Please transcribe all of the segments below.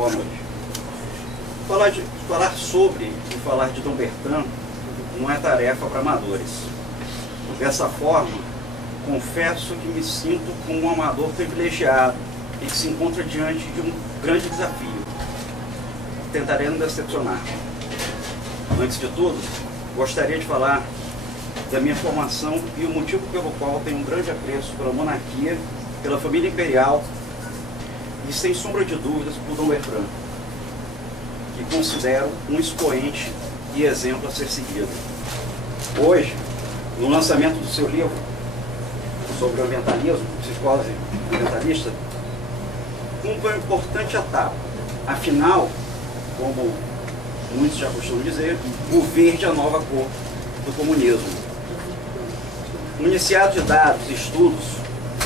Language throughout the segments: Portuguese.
Boa noite. Falar sobre e falar de Dom Bertrand não é tarefa para amadores. Dessa forma, confesso que me sinto como um amador privilegiado e que se encontra diante de um grande desafio. Tentarei não decepcionar. Antes de tudo, gostaria de falar da minha formação e o motivo pelo qual tenho um grande apreço pela monarquia, pela família imperial e, sem sombra de dúvidas, por Dom Bertrand, que considero um expoente e exemplo a ser seguido. Hoje, no lançamento do seu livro sobre o ambientalismo, psicose ambientalista, cumpre uma importante etapa. Afinal, como muitos já costumam dizer, o verde é a nova cor do comunismo. Municiado de dados, estudos,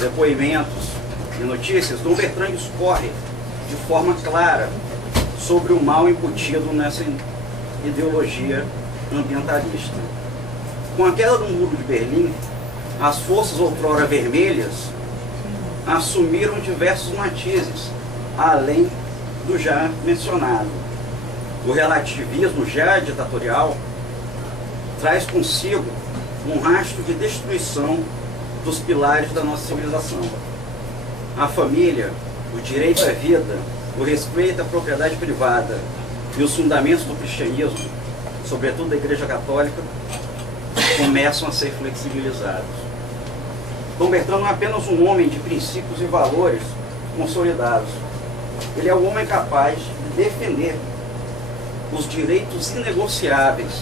depoimentos e notícias, Dom Bertrand discorre de forma clara sobre o mal incutido nessa ideologia ambientalista. Com a queda do Muro de Berlim, as forças outrora vermelhas assumiram diversos matizes, além do já mencionado. O relativismo já ditatorial traz consigo um rastro de destruição dos pilares da nossa civilização. A família, o direito à vida, o respeito à propriedade privada e os fundamentos do cristianismo, sobretudo da Igreja Católica, começam a ser flexibilizados. Dom Bertrand não é apenas um homem de princípios e valores consolidados. Ele é um homem capaz de defender os direitos inegociáveis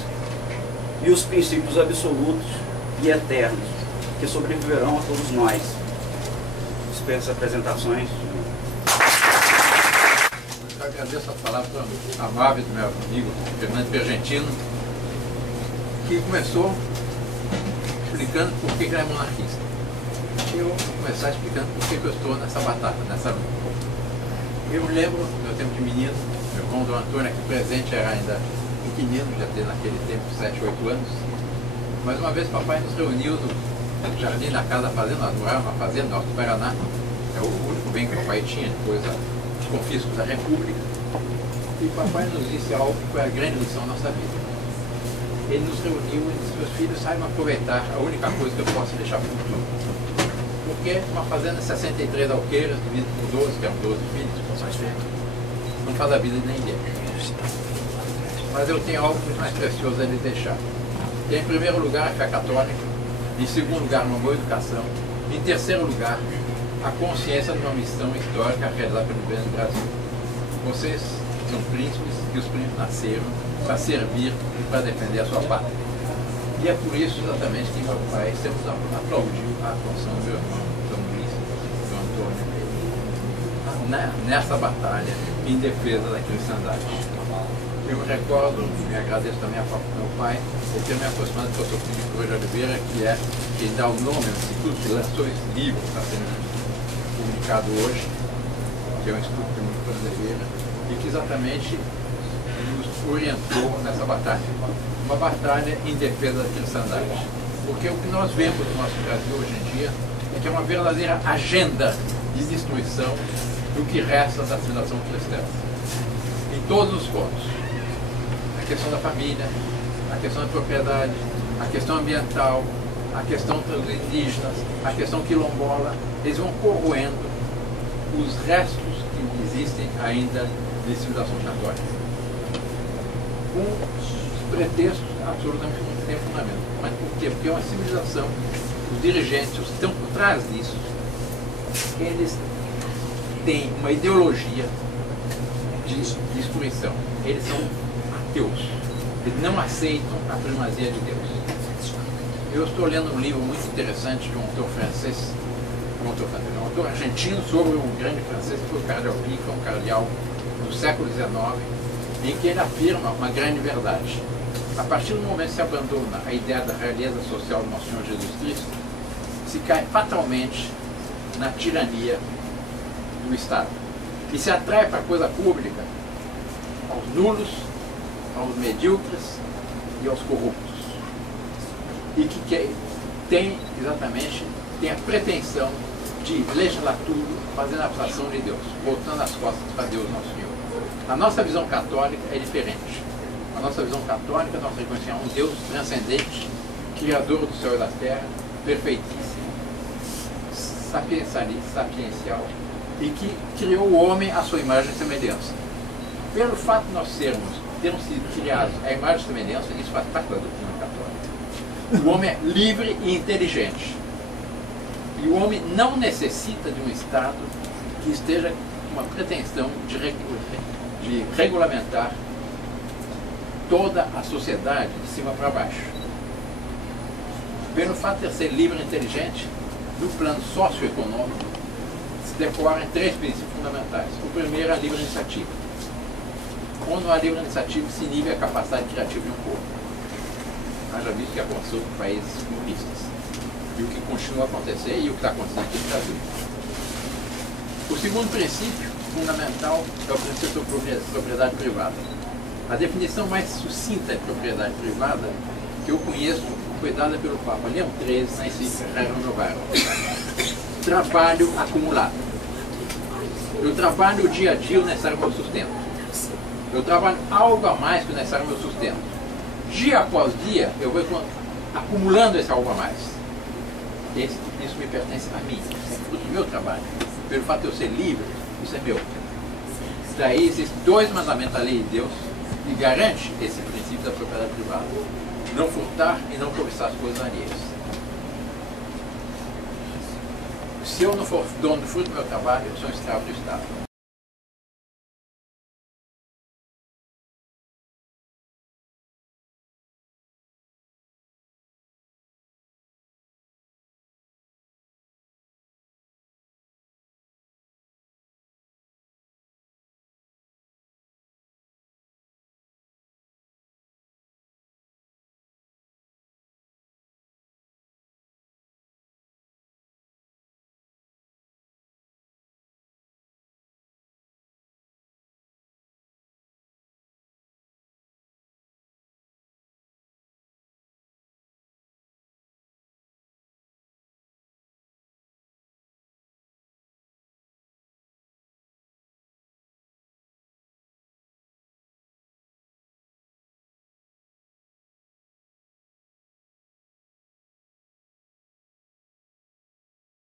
e os princípios absolutos e eternos que sobreviverão a todos nós. Dispenso apresentações. Eu agradeço a palavra amável do meu amigo Fernando Pergentino, que começou explicando por que ele é monarquista. Eu vou começar explicando por que eu estou nessa batalha, nessa luta. Eu me lembro, no meu tempo de menino, meu irmão Dom Antônio aqui presente era ainda pequenino, já tinha naquele tempo 7, 8 anos. Mas uma vez papai nos reuniu no jardim da casa da fazenda, nós morávamos na fazenda do Alto Paraná, é o único bem que o papai tinha depois dos confiscos da República. E papai nos disse algo que foi a grande lição da nossa vida. Ele nos reuniu e disse: meus filhos, saibam aproveitar a única coisa que eu posso deixar para o futuro. Porque uma fazenda de 63 alqueiras, dividido por 12, que eram 12 filhos, não faz a vida de ninguém. Mas eu tenho algo muito mais precioso a lhe deixar. Tem, em primeiro lugar, a fé católica, em segundo lugar, uma boa educação, em terceiro lugar, a consciência de uma missão histórica realizada pelo governo do Brasil. Vocês são príncipes e os príncipes nasceram para servir e para defender a sua pátria. E é por isso exatamente que meu pai sempre aplaudiu a atuação do meu irmão, Dom Luís, Dom Antônio, nessa batalha em defesa da cristandade. Eu me recordo, me agradeço também ao meu pai, por ter me aproximado do Dr. Filipe Cruz de Oliveira, que é quem dá o nome ao instituto que lançou esse livro que está sendo publicado hoje, que é o Instituto Filipe Cruz de Oliveira, e que exatamente nos orientou nessa batalha. Uma batalha em defesa da cristandade. Porque o que nós vemos no nosso Brasil hoje em dia é que é uma verdadeira agenda de destruição do que resta da civilização cristã. Em todos os pontos. A questão da família, a questão da propriedade, a questão ambiental, a questão dos indígenas, a questão quilombola, eles vão corroendo os restos que existem ainda de civilização católica. Com pretextos absolutamente não tem fundamento. Mas por quê? Porque é uma civilização, os dirigentes, os que estão por trás disso, eles têm uma ideologia de destruição. Eles são ateus. Eles não aceitam a primazia de Deus. Eu estou lendo um livro muito interessante de um autor francês, um autor argentino sobre um grande francês, que foi o Cardeal Pie, que foi um cardeal do século XIX, em que ele afirma uma grande verdade. A partir do momento que se abandona a ideia da realeza social do nosso Senhor Jesus Cristo, se cai fatalmente na tirania do Estado. E se atrai para a coisa pública aos nulos, aos medíocres e aos corruptos. E que tem a pretensão de legislar tudo fazendo a abstração de Deus, voltando as costas para Deus nosso Senhor. A nossa visão católica é diferente. A nossa visão católica, nós reconhecemos um Deus transcendente, criador do céu e da terra, perfeitíssimo, sapiencial, e que criou o homem à sua imagem e semelhança. Pelo fato de nós termos sido criados à imagem e semelhança, isso faz parte da doutrina católica. O homem é livre e inteligente. E o homem não necessita de um Estado que esteja com uma pretensão de regulamentar toda a sociedade de cima para baixo. Pelo fato de ser livre e inteligente, no plano socioeconômico, se decorrem três princípios fundamentais. O primeiro é a livre iniciativa. Quando há livre iniciativa, se inibe a capacidade criativa de um povo. Nós já vimos o que aconteceu com países comunistas. E o que continua a acontecer e o que está acontecendo aqui no Brasil. O segundo princípio fundamental é o princípio da propriedade privada. A definição mais sucinta de propriedade privada que eu conheço foi dada pelo Papa Leão XIII na encíclica Rerum Novarum. Trabalho acumulado. Eu trabalho o dia a dia o necessário ao meu sustento. Eu trabalho algo a mais que o necessário ao meu sustento. Dia após dia, eu vou acumulando esse algo a mais. Isso me pertence a mim, é fruto do meu trabalho. Pelo fato de eu ser livre, isso é meu. Daí existem dois mandamentos da lei de Deus que garante esse princípio da propriedade privada: não furtar e não cobiçar as coisas alheias. Se eu não for dono do fruto do meu trabalho, eu sou um escravo do Estado.